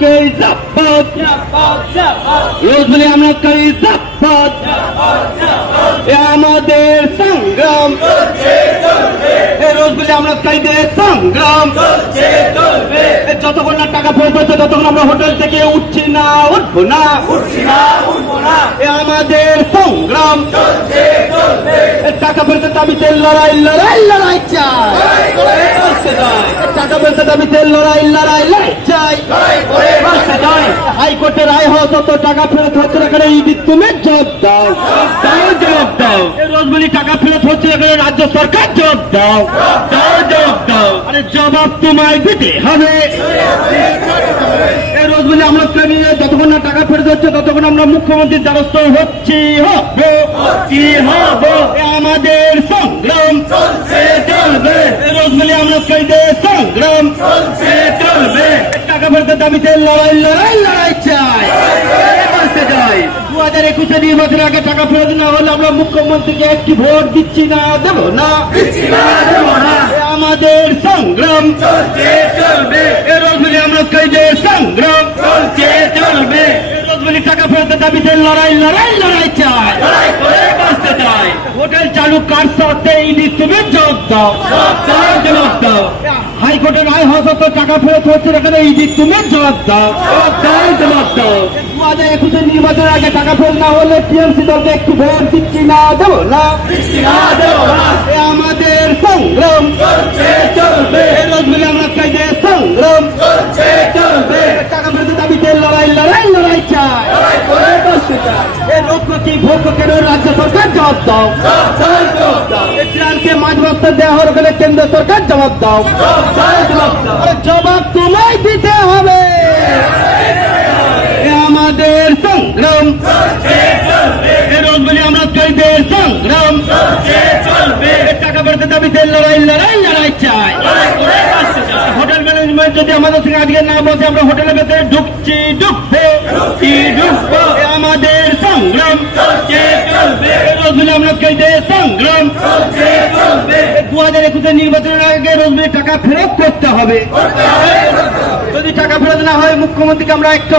করি জাপাত, রোজ বলি আমরা করি জাপাত, আমাদের সংগ্রাম রোজ বলি আমরা কাইদের সংগ্রাম যতক্ষণ না টাকা ফেরত হচ্ছে ততক্ষণ আমরা হোটেল থেকে উঠছি না, উঠবো না, আমাদের সংগ্রাম টাকা ফেরতের দাবিতে লড়াই লড়াই লড়াই চাই, টাকা ফেরতের দাবিতে লড়াই লড়াই লড়াই চাই। হাইকোর্টের রায় হওয়া সত্য টাকা ফেরত হচ্ছে এখানে ইডি তুমি জবাব দাও, জবাব দাও। রোজ বলি টাকা ফেরত হচ্ছে এখানে রাজ্য সরকার জবাব দাও, জবাব দাও। আরে জবাব তোমায় দিতে হবে। রোজ বলি আমরা যতক্ষণ না টাকা ফেরত হচ্ছে ততক্ষণ আমরা মুখ্যমন্ত্রীর দ্বারস্থ হচ্ছি, হবো কি হবো, আমাদের সংগ্রাম চলবে। রোজ বলি আমরা কাইদের সংগ্রাম চলবে, টাকা ফেরতের দাবিতে লড়াই লড়াই লড়াই চাই। 2021 নির্বাচনের আগে টাকা ফেরত না হলে আমরা মুখ্যমন্ত্রীকে একটি ভোট দিচ্ছি না, দেবো না, আমাদের সংগ্রাম চলবে। রোজ বলি আমরা কাইদের সংগ্রাম চলবে, রোজ বলি টাকা ফেরতের দাবিতে লড়াই লড়াই লড়াই চাই, বাঁচতে চাই। হোটেল চালু কার সাথে ইডি তুমি জবাব দাও, জবাব দাও। হাইকোর্টের রায় হওয়া সত্ত্বেও টাকা ফেরত হচ্ছে এখানে ইডি তুমি জবাব দাও, জবাব দাও। 2021 নির্বাচনের আগে টাকা ফেরত না হলে টিএমসি দলকে একটু ভোট দিচ্ছি না, দেবো না, আমাদের সংগ্রাম চলবে। রোজ বলি আমরা কাইদের সংগ্রাম চলবে, টাকা ফেরতের দাবিতে লড়াই লড়াই লড়াই চাই, রোগ কি ভোগ কেন রাজ্য সরকার জবাব দাও, ট্রানকে মাঝ রাস্তা দেওয়া হলো গেলে কেন্দ্র সরকার জবাব দাও, জবাব তোমায় দিতে হবে। আমাদের সংগ্রাম রোজ বলি আমরা কাইদের সংগ্রাম চলবে, টাকা ফেরতের দাবিতে লড়াই লড়াই লড়াই চাই। হোটেল ম্যানেজমেন্ট যদি আমাদের সঙ্গে আজকে না বসে আমরা হোটেলের ভেতরে ঢুকছি, ঢুকবো, আমাদের সংগ্রাম চলবে। রোজ বলি আমরা কাইদের সংগ্রাম চলবে। 2021 নির্বাচনের আগে রোজ বলি টাকা ফেরত করতে হবে, যদি টাকা ফেরত না হয় মুখ্যমন্ত্রীকে আমরা একটা